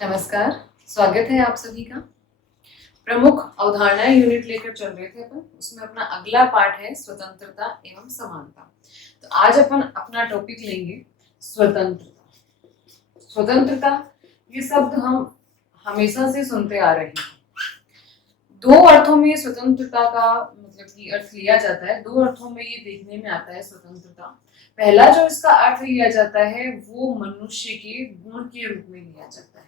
नमस्कार। स्वागत है आप सभी का। प्रमुख अवधारणाएं यूनिट लेकर चल रहे थे अपन, उसमें अपना अगला पार्ट है स्वतंत्रता एवं समानता। तो आज अपन अपना टॉपिक लेंगे स्वतंत्रता। स्वतंत्रता ये शब्द हम हमेशा से सुनते आ रहे हैं। दो अर्थों में स्वतंत्रता का मतलब कि अर्थ लिया जाता है। दो अर्थों में ये देखने में आता है स्वतंत्रता। पहला जो इसका अर्थ लिया जाता है वो मनुष्य के गुण के रूप में लिया जाता है।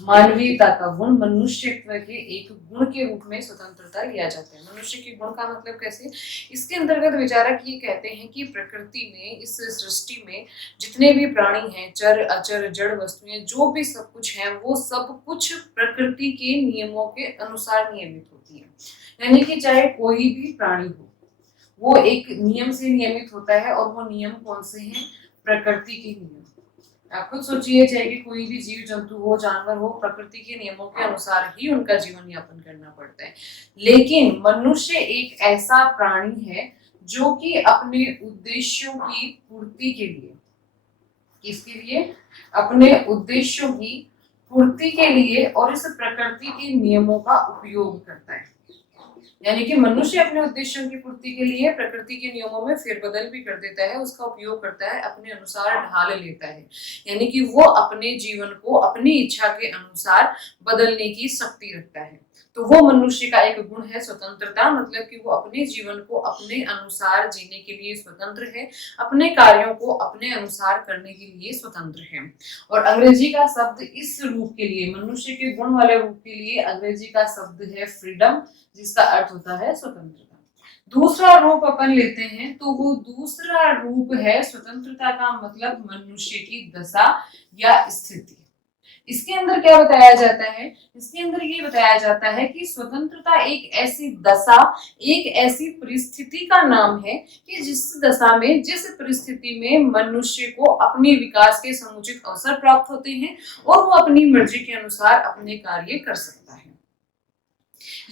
मानवीयता का गुण, मनुष्यत्व के एक गुण के रूप में स्वतंत्रता लिया जाता है। मनुष्य के गुण का मतलब कैसे? इसके अंतर्गत विचारक ये कहते हैं कि प्रकृति में, इस सृष्टि में जितने भी प्राणी हैं, चर अचर जड़ वस्तुएं, जो भी सब कुछ है, वो सब कुछ प्रकृति के नियमों के अनुसार नियमित होती है। यानी कि चाहे कोई भी प्राणी हो, वो एक नियम से नियमित होता है। और वो नियम कौन से हैं? प्रकृति के नियम। आप खुद सोचिए, चाहे कि कोई भी जीव जंतु हो, जानवर हो, प्रकृति के नियमों के अनुसार ही उनका जीवन यापन करना पड़ता है। लेकिन मनुष्य एक ऐसा प्राणी है जो कि अपने उद्देश्यों की पूर्ति के लिए, किसके लिए? अपने उद्देश्यों की पूर्ति के लिए और इस प्रकृति के नियमों का उपयोग करता है। यानी कि मनुष्य अपने उद्देश्यों की पूर्ति के लिए प्रकृति के नियमों में फेरबदल भी कर देता है, उसका उपयोग करता है, अपने अनुसार ढाल लेता है। यानी कि वो अपने जीवन को अपनी इच्छा के अनुसार बदलने की शक्ति रखता है। तो वो मनुष्य का एक गुण है स्वतंत्रता। मतलब कि वो अपने जीवन को अपने अनुसार जीने के लिए स्वतंत्र है, अपने कार्यों को अपने अनुसार करने के लिए स्वतंत्र है। और अंग्रेजी का शब्द इस रूप के लिए, मनुष्य के गुण वाले रूप के लिए, अंग्रेजी का शब्द है फ्रीडम, जिसका अर्थ होता है स्वतंत्रता। दूसरा रूप अपन लेते हैं तो वो दूसरा रूप है स्वतंत्रता का मतलब मनुष्य की दशा या स्थिति। इसके अंदर क्या बताया जाता है? इसके अंदर ये बताया जाता है कि स्वतंत्रता एक ऐसी दशा, एक ऐसी परिस्थिति का नाम है कि जिस दशा में, जिस परिस्थिति में मनुष्य को अपने विकास के समुचित अवसर प्राप्त होते हैं और वो अपनी मर्जी के अनुसार अपने कार्य कर सकता है।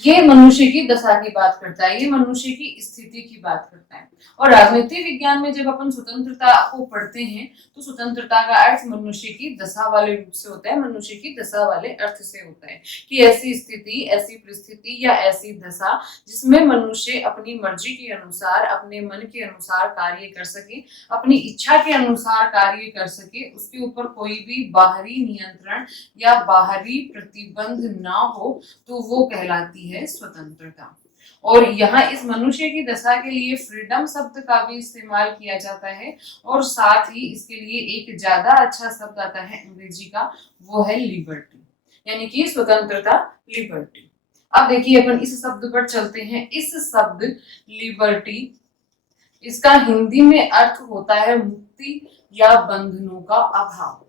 ये मनुष्य की दशा की बात करता है, ये मनुष्य की स्थिति की बात करता है। और राजनीति विज्ञान में जब अपन स्वतंत्रता को पढ़ते हैं तो स्वतंत्रता का अर्थ मनुष्य की दशा वाले रूप से होता है, मनुष्य की दशा वाले अर्थ से होता है कि ऐसी स्थिति, ऐसी परिस्थिति या ऐसी दशा जिसमें मनुष्य अपनी मर्जी के अनुसार, अपने मन के अनुसार कार्य कर सके, अपनी इच्छा के अनुसार कार्य कर सके, उसके ऊपर कोई भी बाहरी नियंत्रण या बाहरी प्रतिबंध ना हो, तो वो कहलाती है स्वतंत्रता। और यहाँ इस मनुष्य की दशा के लिए फ्रीडम शब्द का भी इस्तेमाल किया जाता है। और साथ ही इसके लिए एक ज्यादा अच्छा शब्द आता है अंग्रेजी का, वो है लिबर्टी, यानी कि स्वतंत्रता, लिबर्टी। अब देखिए अपन इस शब्द पर चलते हैं। इस शब्द लिबर्टी, इसका हिंदी में अर्थ होता है मुक्ति या बंधनों का अभाव।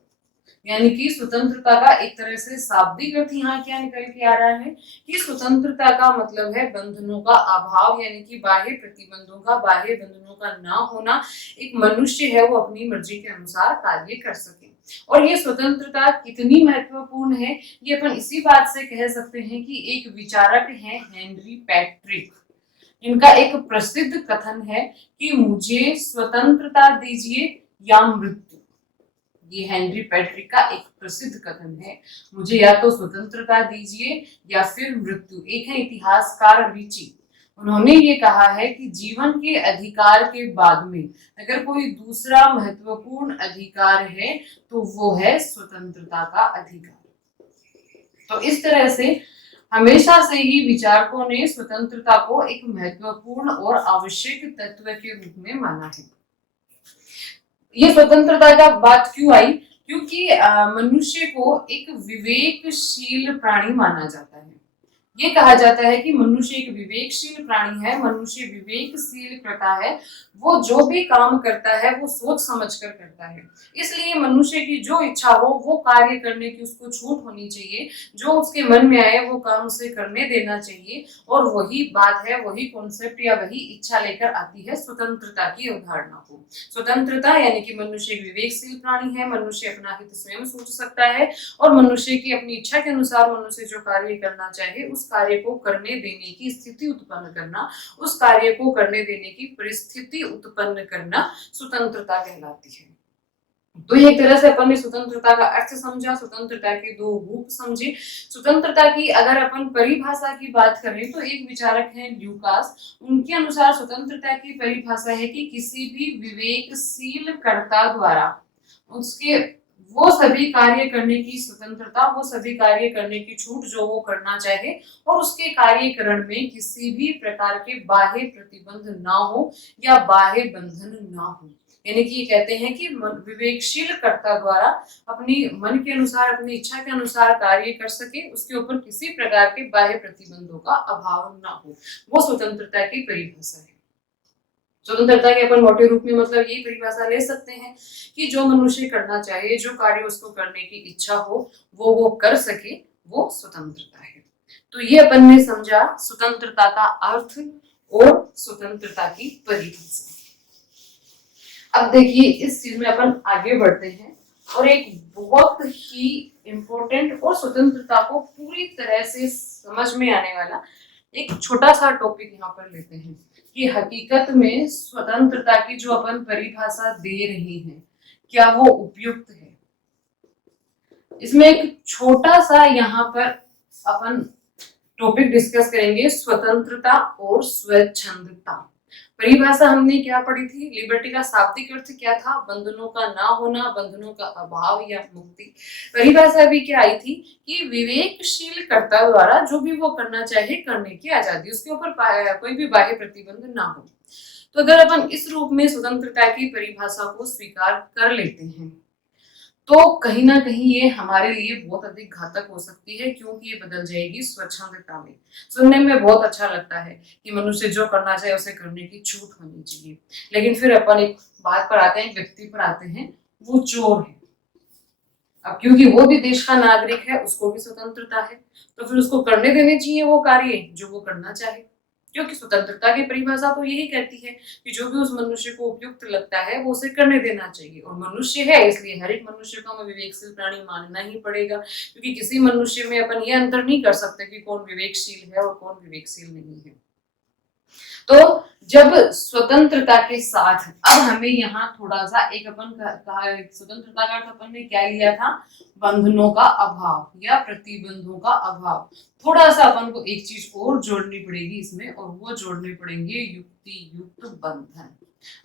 यानी कि स्वतंत्रता का एक तरह से शाब्दिक अर्थ यहाँ क्या निकल के आ रहा है कि स्वतंत्रता का मतलब है बंधनों का अभाव, यानी कि बाह्य प्रतिबंधों का, बाह्य बंधनों का ना होना। एक मनुष्य है वो अपनी मर्जी के अनुसार कार्य कर सके। और ये स्वतंत्रता कितनी महत्वपूर्ण है, ये अपन इसी बात से कह सकते हैं कि एक विचारक है हेनरी पैट्रिक। इनका एक प्रसिद्ध कथन है कि मुझे स्वतंत्रता दीजिए या मृत्यु। ये हेनरी पैट्रिक का एक प्रसिद्ध कथन है, मुझे या तो स्वतंत्रता दीजिए या फिर मृत्यु। एक है इतिहासकार रिची, उन्होंने ये कहा है कि जीवन के अधिकार के बाद में अगर कोई दूसरा महत्वपूर्ण अधिकार है तो वो है स्वतंत्रता का अधिकार। तो इस तरह से हमेशा से ही विचारकों ने स्वतंत्रता को एक महत्वपूर्ण और आवश्यक तत्व के रूप में माना है। ये स्वतंत्रता का बात क्यों आई? क्योंकि मनुष्य को एक विवेकशील प्राणी माना जाता है। ये कहा जाता है कि मनुष्य एक विवेकशील प्राणी है, मनुष्य विवेकशील करता है, वो जो भी काम करता है वो सोच समझ कर करता है। इसलिए मनुष्य की जो इच्छा हो वो कार्य करने की उसको छूट होनी चाहिए, जो उसके मन में आए वो काम उसे करने देना चाहिए। और वही बात है, वही कॉन्सेप्ट या वही इच्छा लेकर आती है स्वतंत्रता की अवधारणा को। स्वतंत्रता यानी कि मनुष्य एक विवेकशील प्राणी है, मनुष्य अपना हित स्वयं सोच सकता है और मनुष्य की अपनी इच्छा के अनुसार मनुष्य जो कार्य करना चाहे उस कार्य को करने देने की स्थिति उत्पन्न करना, उस कार्य को करने देने की परिस्थिति उत्पन्न करना स्वतंत्रता कहलाती है। तो ये एक तरह से अपन ने स्वतंत्रता का अर्थ समझा, स्वतंत्रता के दो रूप समझे। स्वतंत्रता की अगर अपन परिभाषा की बात करें तो एक विचारक हैं ल्यूकास, उनके अनुसार स्वतंत्रता की परिभाषा है कि किसी भी विवेकशील कर्ता द्वारा उसके वो सभी कार्य करने की स्वतंत्रता, वो सभी कार्य करने की छूट जो वो करना चाहे, और उसके कार्यकरण में किसी भी प्रकार के बाह्य प्रतिबंध ना हो या बाह्य बंधन ना हो। यानी कि ये कहते हैं कि विवेकशील कर्ता द्वारा अपनी मन के अनुसार, अपनी इच्छा के अनुसार कार्य कर सके, उसके ऊपर किसी प्रकार के बाह्य प्रतिबंधों का अभाव ना हो, वो स्वतंत्रता की परिभाषा है। स्वतंत्रता के अपन मोटे रूप में मतलब यही परिभाषा ले सकते हैं कि जो मनुष्य करना चाहे, जो कार्य उसको करने की इच्छा हो, वो कर सके, वो स्वतंत्रता है। तो ये अपन ने समझा स्वतंत्रता का अर्थ और स्वतंत्रता की परिभाषा। अब देखिए इस चीज में अपन आगे बढ़ते हैं और एक बहुत ही इम्पोर्टेंट और स्वतंत्रता को पूरी तरह से समझ में आने वाला एक छोटा सा टॉपिक यहाँ पर लेते हैं कि हकीकत में स्वतंत्रता की जो अपन परिभाषा दे रहे हैं क्या वो उपयुक्त है। इसमें एक छोटा सा यहाँ पर अपन टॉपिक डिस्कस करेंगे, स्वतंत्रता और स्वच्छंदता। परिभाषा हमने क्या पढ़ी थी, लिबर्टी का शाब्दिक अर्थ क्या था, बंधनों का ना होना, बंधनों का अभाव या मुक्ति। परिभाषा भी क्या आई थी कि विवेकशील कर्ता द्वारा जो भी वो करना चाहे करने की आजादी, उसके ऊपर कोई भी बाह्य प्रतिबंध ना हो। तो अगर अपन इस रूप में स्वतंत्रता की परिभाषा को स्वीकार कर लेते हैं तो कहीं ना कहीं ये हमारे लिए बहुत अधिक घातक हो सकती है, क्योंकि ये बदल जाएगी स्वच्छंदता में। सुनने में बहुत अच्छा लगता है कि मनुष्य जो करना चाहे उसे करने की छूट होनी चाहिए, लेकिन फिर अपन एक बात पर आते हैं, एक व्यक्ति पर आते हैं, वो चोर है। अब क्योंकि वो भी देश का नागरिक है, उसको भी स्वतंत्रता है, तो फिर उसको करने देने चाहिए वो कार्य जो वो करना चाहे, क्योंकि स्वतंत्रता की परिभाषा तो यही कहती है कि जो भी उस मनुष्य को उपयुक्त लगता है वो उसे करने देना चाहिए। और मनुष्य है इसलिए हर एक मनुष्य को हमें विवेकशील प्राणी मानना ही पड़ेगा, क्योंकि किसी मनुष्य में अपन ये अंतर नहीं कर सकते कि कौन विवेकशील है और कौन विवेकशील नहीं है। तो जब स्वतंत्रता के साथ अब हमें यहाँ थोड़ा सा एक अपन कहा, स्वतंत्रता का अर्थ अपन ने क्या लिया था, बंधनों का अभाव या प्रतिबंधों का अभाव। थोड़ा सा अपन को एक चीज और जोड़नी पड़ेगी इसमें, और वो जोड़ने पड़ेंगे युक्ति युक्त बंधन।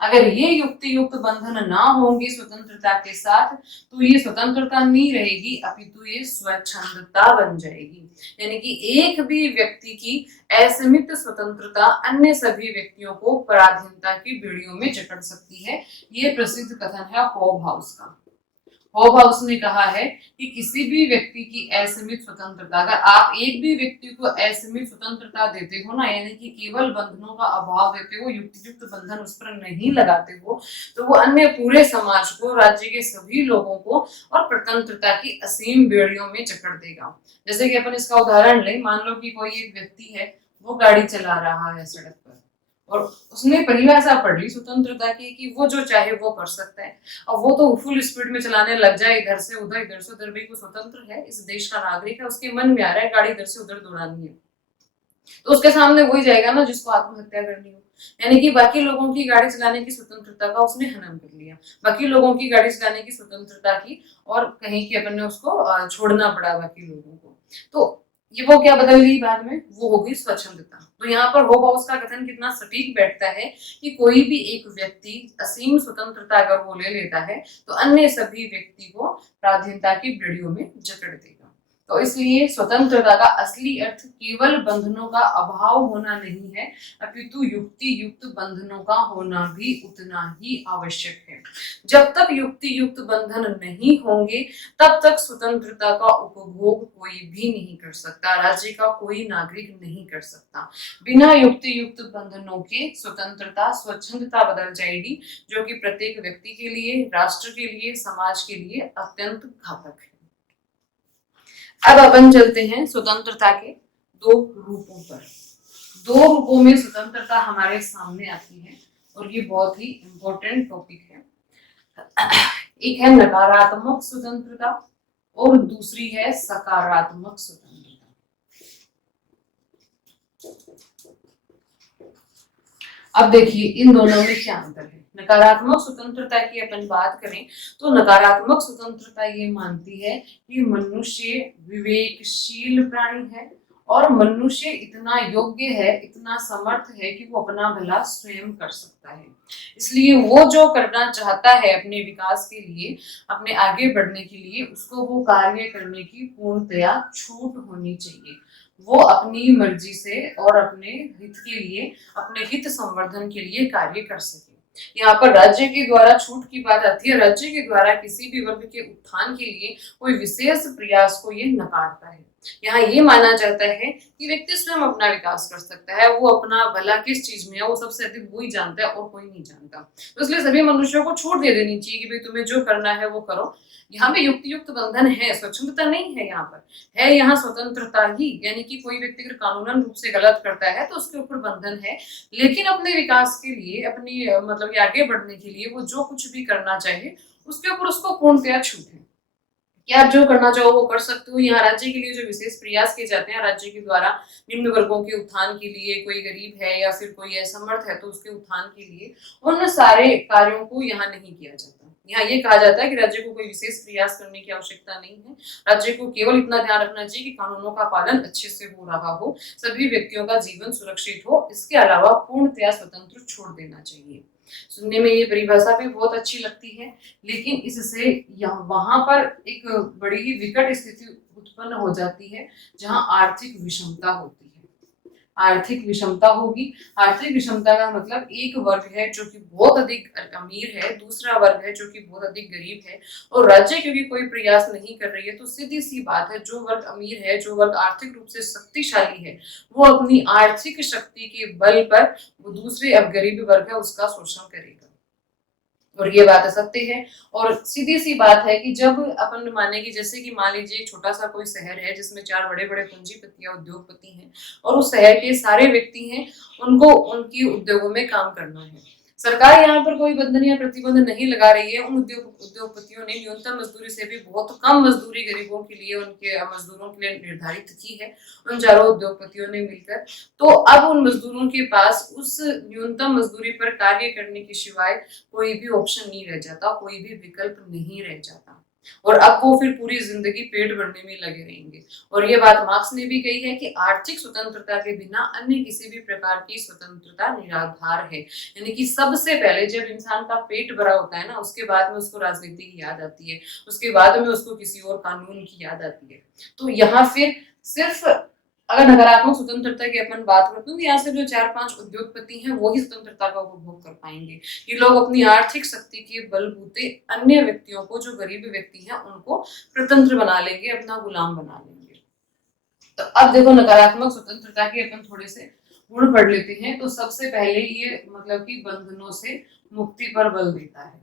अगर ये युक्ति युक्त बंधन ना होंगे स्वतंत्रता के साथ तो ये स्वतंत्रता नहीं रहेगी, अपितु ये स्वच्छंदता बन जाएगी। यानी कि एक भी व्यक्ति की असीमित स्वतंत्रता अन्य सभी व्यक्तियों को पराधीनता की बेड़ियों में जकड़ सकती है। ये प्रसिद्ध कथन है हॉबहाउस का। हॉबहाउस ने कहा है कि किसी भी व्यक्ति की असीमित स्वतंत्रता, अगर आप एक भी व्यक्ति को असीमित स्वतंत्रता देते हो ना, यानी कि केवल बंधनों का अभाव देते हो, युक्त बंधन उस पर नहीं लगाते हो, तो वो अन्य पूरे समाज को, राज्य के सभी लोगों को और स्वतंत्रता की असीम बेड़ियों में जकड़ देगा। जैसे कि अपन इसका उदाहरण लें, मान लो कि कोई एक व्यक्ति है, वो गाड़ी चला रहा है सड़क पर और उसने परिभाषा पढ़ ली स्वतंत्रता की कि वो जो चाहे वो कर सकता है। और वो तो फुल स्पीड में चलाने लग जाए, इधर से उधर भी, वो स्वतंत्र है, इस देश का नागरिक है, उसके मन में आ रहा है गाड़ी इधर से उधर दौड़ानी है, तो उसके सामने वही जाएगा ना जिसको आत्महत्या करनी हो। यानी कि बाकी लोगों की गाड़ी चलाने की स्वतंत्रता का उसने हनन कर लिया, बाकी लोगों की गाड़ी चलाने की स्वतंत्रता की, और कहीं कि अपन ने उसको छोड़ना पड़ा बाकी लोगों को। तो ये वो क्या बदल गई बाद में, वो होगी स्वच्छंदता। तो यहाँ पर हॉबहाउस का कथन कितना सटीक बैठता है कि कोई भी एक व्यक्ति असीम स्वतंत्रता अगर वो ले लेता है तो अन्य सभी व्यक्ति को पराधीनता की बेड़ियों में जकड़ देगा। तो इसलिए स्वतंत्रता का असली अर्थ केवल बंधनों का अभाव होना नहीं है, अपितु युक्ति युक्त बंधनों का होना भी उतना ही आवश्यक है। जब तक युक्ति युक्त बंधन नहीं होंगे तब तक स्वतंत्रता का उपभोग कोई भी नहीं कर सकता, राज्य का कोई नागरिक नहीं कर सकता। बिना युक्ति युक्त बंधनों के स्वतंत्रता स्वच्छंदता बदल जाएगी, जो कि प्रत्येक व्यक्ति के लिए, राष्ट्र के लिए, समाज के लिए अत्यंत घातक है। अब अपन चलते हैं स्वतंत्रता के दो रूपों पर। दो रूपों में स्वतंत्रता हमारे सामने आती है और ये बहुत ही इंपॉर्टेंट टॉपिक है। एक है नकारात्मक स्वतंत्रता और दूसरी है सकारात्मक स्वतंत्रता। अब देखिए इन दोनों में क्या अंतर है। नकारात्मक स्वतंत्रता की अपन बात करें तो नकारात्मक स्वतंत्रता ये मानती है कि मनुष्य विवेकशील प्राणी है और मनुष्य इतना योग्य है, इतना समर्थ है कि वो अपना भला स्वयं कर सकता है। इसलिए वो जो करना चाहता है अपने विकास के लिए, अपने आगे बढ़ने के लिए, उसको वो कार्य करने की पूर्णतया छूट होनी चाहिए। वो अपनी मर्जी से और अपने हित के लिए, अपने हित संवर्धन के लिए कार्य कर सके। यहाँ पर राज्य के द्वारा छूट की बात आती है। राज्य के द्वारा किसी भी वर्ग के उत्थान के लिए कोई विशेष प्रयास को ये नकारता है। यहाँ ये माना जाता है कि व्यक्ति स्वयं अपना विकास कर सकता है, वो अपना भला किस चीज में है वो सबसे अधिक वो ही जानता है और कोई नहीं जानता। तो इसलिए सभी मनुष्यों को छूट दे देनी चाहिए कि भाई तुम्हें जो करना है वो करो। यहाँ पे युक्त बंधन है, स्वच्छंदता नहीं है। यहाँ पर है यहाँ स्वतंत्रता ही, यानी कि कोई व्यक्ति अगर कानूनन रूप से गलत करता है तो उसके ऊपर बंधन है, लेकिन अपने विकास के लिए, अपनी मतलब आगे बढ़ने के लिए वो जो कुछ भी करना चाहे उसके ऊपर उसको पूर्णतया छूट है कि आप जो करना चाहो वो कर सकते हो। यहाँ राज्य के लिए जो विशेष प्रयास किए जाते हैं राज्य के द्वारा निम्न वर्गों के उत्थान के लिए, कोई गरीब है या फिर कोई असमर्थ है तो उसके उत्थान के लिए, उन सारे कार्यों को यहाँ नहीं किया जाता। यहाँ ये कहा जाता है कि राज्य को कोई विशेष प्रयास करने की आवश्यकता नहीं है। राज्य को केवल इतना ध्यान रखना चाहिए कि कानूनों का पालन अच्छे से हो रहा हो, सभी व्यक्तियों का जीवन सुरक्षित हो। इसके अलावा पूर्णतया स्वतंत्र छोड़ देना चाहिए। सुनने में ये परिभाषा भी बहुत अच्छी लगती है, लेकिन इससे वहां पर एक बड़ी ही विकट स्थिति उत्पन्न हो जाती है जहां आर्थिक विषमता होती है। आर्थिक विषमता होगी। आर्थिक विषमता का मतलब एक वर्ग है जो कि बहुत अधिक अमीर है, दूसरा वर्ग है जो कि बहुत अधिक गरीब है, और राज्य क्योंकि कोई प्रयास नहीं कर रही है तो सीधी सी बात है जो वर्ग अमीर है, जो वर्ग आर्थिक रूप से शक्तिशाली है, वो अपनी आर्थिक शक्ति के बल पर वो दूसरे अब गरीब वर्ग है उसका शोषण करेगा। और ये बात सत्य है। और सीधी सी बात है कि जब अपन माने कि जैसे कि मान लीजिए एक छोटा सा कोई शहर है जिसमें 4 बड़े बड़े पूंजीपति या उद्योगपति हैं और उस शहर के सारे व्यक्ति हैं, उनको उनकी उद्योगों में काम करना है। सरकार यहाँ पर कोई बंधन या प्रतिबंध नहीं लगा रही है। उन उद्योगपतियों ने न्यूनतम मजदूरी से भी बहुत कम मजदूरी गरीबों के लिए, उनके मजदूरों के लिए निर्धारित की है उन चारों उद्योगपतियों ने मिलकर। तो अब उन मजदूरों के पास उस न्यूनतम मजदूरी पर कार्य करने के सिवाय कोई भी ऑप्शन नहीं रह जाता, कोई भी विकल्प नहीं रह जाता, और अब वो फिर पूरी जिंदगी पेट भरने में लगे रहेंगे। और ये बात मार्क्स ने भी कही है कि आर्थिक स्वतंत्रता के बिना अन्य किसी भी प्रकार की स्वतंत्रता निराधार है। यानी कि सबसे पहले जब इंसान का पेट भरा होता है ना, उसके बाद में उसको राजनीति की याद आती है, उसके बाद में उसको किसी और कानून की याद आती है। तो यहाँ फिर सिर्फ अगर नकारात्मक स्वतंत्रता की अपन बात करते हैं तो यहाँ से जो 4-5 उद्योगपति हैं वो ही स्वतंत्रता का उपभोग कर पाएंगे। ये लोग अपनी आर्थिक शक्ति के बलबूते अन्य व्यक्तियों को, जो गरीब व्यक्ति हैं, उनको स्वतंत्र बना लेंगे, अपना गुलाम बना लेंगे। तो अब देखो नकारात्मक स्वतंत्रता के अपन थोड़े से गुण पढ़ लेते हैं। तो सबसे पहले ये मतलब कि बंधनों से मुक्ति पर बल देता है।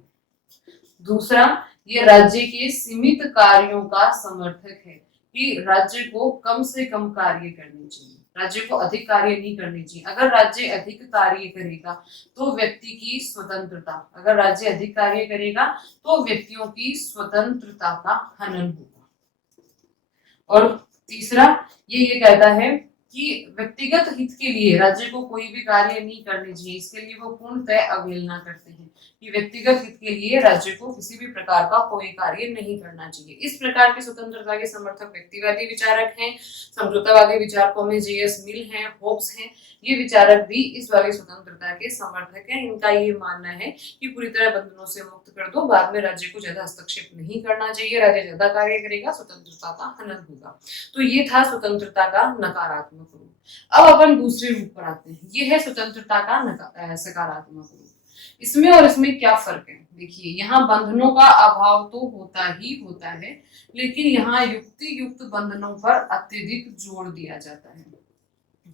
दूसरा, ये राज्य के सीमित कार्यों का समर्थक है कि राज्य को कम से कम कार्य करने चाहिए, राज्य को अधिक कार्य नहीं करने चाहिए। अगर राज्य अधिक कार्य करेगा तो व्यक्ति की स्वतंत्रता, अगर राज्य अधिक कार्य करेगा तो व्यक्तियों की स्वतंत्रता का हनन होगा। और तीसरा, ये कहता है कि व्यक्तिगत हित के लिए राज्य को कोई भी कार्य नहीं करने चाहिए। इसके लिए वो पूर्णतः अवहेलना करते हैं कि व्यक्तिगत हित के लिए राज्य को किसी भी प्रकार का कोई कार्य नहीं करना चाहिए। इस प्रकार की स्वतंत्रता के समर्थक व्यक्तिवादी विचारक हैं। समझौतावादी विचारकों में जे.एस. मिल हैं, होब्स हैं। ये विचारक भी इस वाली स्वतंत्रता के समर्थक हैं। इनका ये मानना है कि पूरी तरह बंधनों से मुक्त कर दो, बाद में राज्य को ज्यादा हस्तक्षेप नहीं करना चाहिए, राज्य ज्यादा कार्य करेगा, स्वतंत्रता का हनन होगा। तो ये था स्वतंत्रता का नकारात्मक रूप। अब अपन दूसरे रूप पर आते हैं। ये है स्वतंत्रता का सकारात्मक रूप। इसमें और इसमें क्या फर्क है? देखिए, यहाँ बंधनों का अभाव तो होता ही होता है, लेकिन यहाँ युक्ति युक्त बंधनों पर अत्यधिक जोर दिया जाता है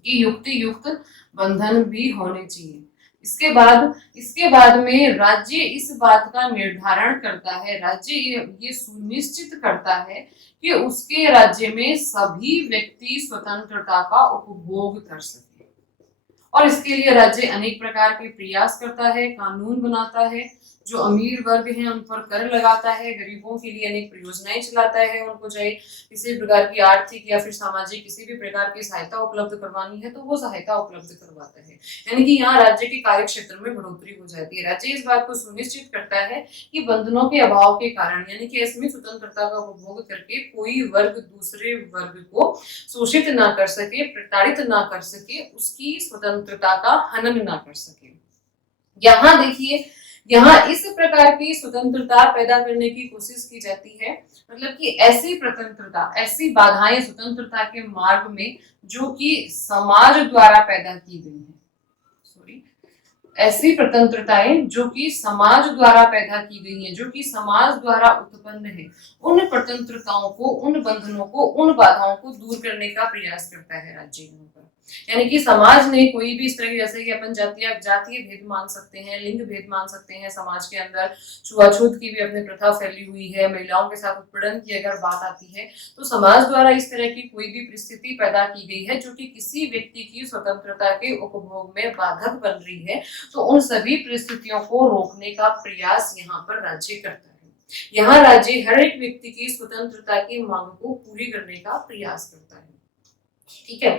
कि युक्ति युक्त बंधन भी होने चाहिए। इसके बाद में राज्य इस बात का निर्धारण करता है, राज्य ये सुनिश्चित करता है कि उसके राज्य में सभी व्यक्ति स्वतंत्रता का उपभोग कर सके। और इसके लिए राज्य अनेक प्रकार के प्रयास करता है, कानून बनाता है, जो अमीर वर्ग हैं उन पर कर लगाता है, गरीबों के लिए अनेक परियोजनाएं चलाता है, उनको चाहे किसी भी प्रकार की आर्थिक या फिर सामाजिक किसी भी प्रकार की सहायता उपलब्ध करवानी है तो वो सहायता उपलब्ध करवाता है। यानी कि यहाँ राज्य के कार्य क्षेत्र में बढ़ोतरी हो जाती है। राज्य इस बात को सुनिश्चित करता है कि बंधनों के अभाव के कारण यानी कि इसमें स्वतंत्रता का उपभोग करके कोई वर्ग दूसरे वर्ग को शोषित ना कर सके, प्रताड़ित ना कर सके, उसकी स्वतंत्रता का हनन ना कर सके। यहाँ देखिए, यहाँ इस प्रकार की स्वतंत्रता पैदा करने की कोशिश की जाती है, मतलब कि ऐसी स्वतंत्रता, ऐसी बाधाएं स्वतंत्रता के मार्ग में जो कि समाज द्वारा पैदा की गई है, सॉरी, ऐसी स्वतंत्रताएं जो कि समाज द्वारा पैदा की गई हैं, जो कि समाज द्वारा उत्पन्न है, उन स्वतंत्रताओं को, उन बंधनों को, उन बाधाओं को दूर करने का प्रयास करता है राज्य यहाँ पर। यानी कि समाज ने कोई भी इस तरह की, जैसे कि अपन जातीय भेद मान सकते हैं, लिंग भेद मान सकते हैं, समाज के अंदर छुआछूत की भी अपनी प्रथा फैली हुई है, महिलाओं के साथ उत्पीड़न की अगर बात आती है तो समाज द्वारा इस तरह की कोई भी परिस्थिति पैदा की गई है जो कि किसी व्यक्ति की स्वतंत्रता के उपभोग में बाधक बन रही है, तो उन सभी परिस्थितियों को रोकने का प्रयास यहाँ पर राज्य करता है। यहाँ राज्य हर एक व्यक्ति की स्वतंत्रता की मांग को पूरी करने का प्रयास करता है। ठीक है,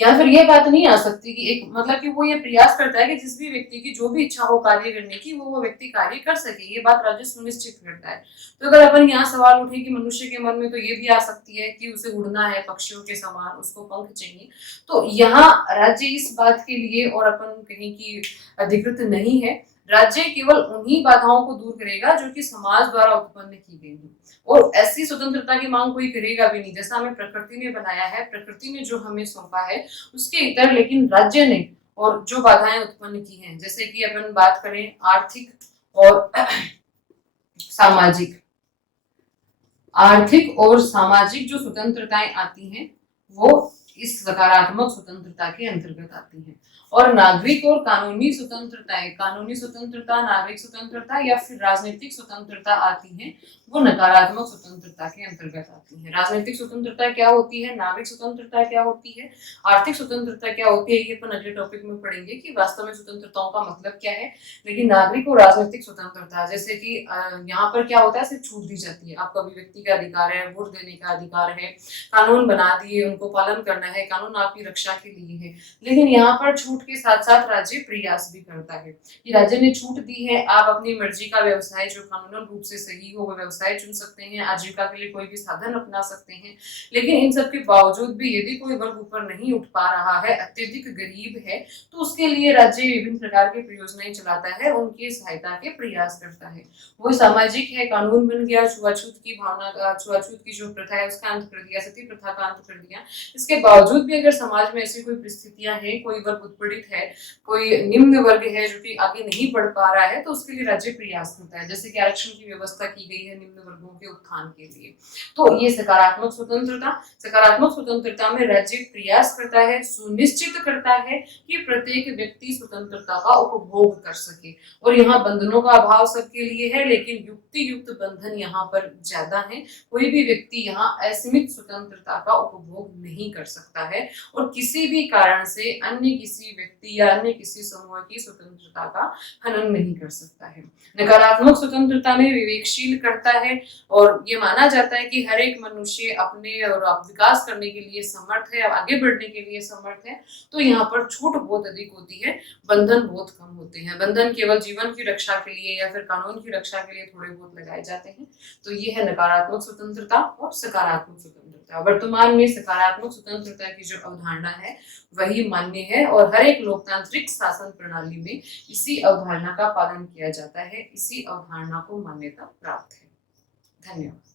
या फिर ये बात नहीं आ सकती कि एक मतलब कि वो ये प्रयास करता है कि जिस भी व्यक्ति की जो भी इच्छा हो कार्य करने की वो व्यक्ति कार्य कर सके, ये बात राज्य सुनिश्चित करता है। तो अगर अपन यहाँ सवाल उठे कि मनुष्य के मन में तो ये भी आ सकती है कि उसे उड़ना है पक्षियों के समान, उसको पंख चाहिए, तो यहाँ राज्य इस बात के लिए और अपन कहें कि अधिकृत नहीं है। राज्य केवल उन्हीं बाधाओं को दूर करेगा जो कि समाज द्वारा उत्पन्न की गई है, और ऐसी स्वतंत्रता की मांग कोई करेगा भी नहीं जैसा हमें प्रकृति ने बनाया है, प्रकृति ने जो हमें सौंपा है उसके इतर, लेकिन राज्य ने और जो बाधाएं उत्पन्न की हैं, जैसे कि अपन बात करें आर्थिक और सामाजिक, आर्थिक और सामाजिक जो स्वतंत्रताएं आती हैं वो इस सकारात्मक स्वतंत्रता के अंतर्गत आती हैं। और नागरिक और कानूनी स्वतंत्रताएं, कानूनी स्वतंत्रता, नागरिक स्वतंत्रता या फिर राजनीतिक स्वतंत्रता आती हैं, वो नकारात्मक स्वतंत्रता के अंतर्गत आती है। राजनीतिक स्वतंत्रता क्या होती है, नागरिक स्वतंत्रता क्या होती है, आर्थिक स्वतंत्रता क्या होती है, ये अपन अगले टॉपिक में पढ़ेंगे कि वास्तव में स्वतंत्रताओं का मतलब क्या है। लेकिन नागरिक और राजनीतिक स्वतंत्रता, जैसे कि यहाँ पर क्या होता है, सिर्फ छूट दी जाती है, आपका अभिव्यक्ति का अधिकार है, वोट देने का अधिकार है, कानून बना दिए, उनको पालन करना है, कानून आपकी रक्षा के लिए है। लेकिन यहाँ पर छूट के साथ साथ राज्य प्रयास भी करता है कि राज्य ने छूट दी है, आप अपनी मर्जी का व्यवसाय जो कानूनन रूप से सही हो वो व्यवसाय चुन सकते हैं, आजीविका के लिए कोई भी साधन अपना सकते हैं। लेकिन इन सब के बावजूद भी यदि कोई वर्ग ऊपर नहीं उठ पा रहा है, अत्यधिक गरीब है, तो उसके लिए राज्य विभिन्न प्रकार की परियोजनाएं चलाता है, उनकी सहायता के प्रयास करता है। वो सामाजिक है, कानून बन गया, छुआछूत की भावना, छुआछूत की जो प्रथा है उसका अंत कर दिया, सती प्रथा का अंत कर दिया। इसके बावजूद भी अगर समाज में ऐसी कोई परिस्थितियां हैं, कोई वर्ग उत्पीड़ित है, कोई निम्न वर्ग है जो कि आगे नहीं बढ़ पा रहा है, तो उसके लिए राज्य प्रयास करता है। जैसे कि आरक्षण की व्यवस्था की गई है निम्न वर्गों के उत्थान के लिए। तो ये सकारात्मक स्वतंत्रता, सकारात्मक स्वतंत्रता में राज्य प्रयास करता है, सुनिश्चित करता है कि प्रत्येक व्यक्ति स्वतंत्रता का उपभोग कर सके। और यहाँ बंधनों का अभाव सबके लिए है, लेकिन युक्ति युक्त बंधन यहाँ पर ज्यादा है। कोई भी व्यक्ति यहाँ असीमित स्वतंत्रता का उपभोग नहीं कर सकता है, और किसी भी कारण से अन्य किसी व्यक्ति या अन्य किसी समूह की स्वतंत्रता का हनन नहीं कर सकता है। नकारात्मक स्वतंत्रता में विवेकशील करता है, और ये माना जाता है कि हर एक मनुष्य अपने और विकास करने के लिए समर्थ है, आगे बढ़ने के लिए समर्थ है। तो यहाँ पर छूट बहुत अधिक होती है, बंधन बहुत कम होते हैं। बंधन केवल जीवन की रक्षा के लिए या फिर कानून की रक्षा के लिए थोड़े बहुत लगाए जाते हैं। तो ये है नकारात्मक स्वतंत्रता और सकारात्मक स्वतंत्रता। वर्तमान में सकारात्मक स्वतंत्रता की जो अवधारणा है वही मान्य है, और हर एक लोकतांत्रिक शासन प्रणाली में इसी अवधारणा का पालन किया जाता है, इसी अवधारणा को मान्यता प्राप्त है। धन्यवाद।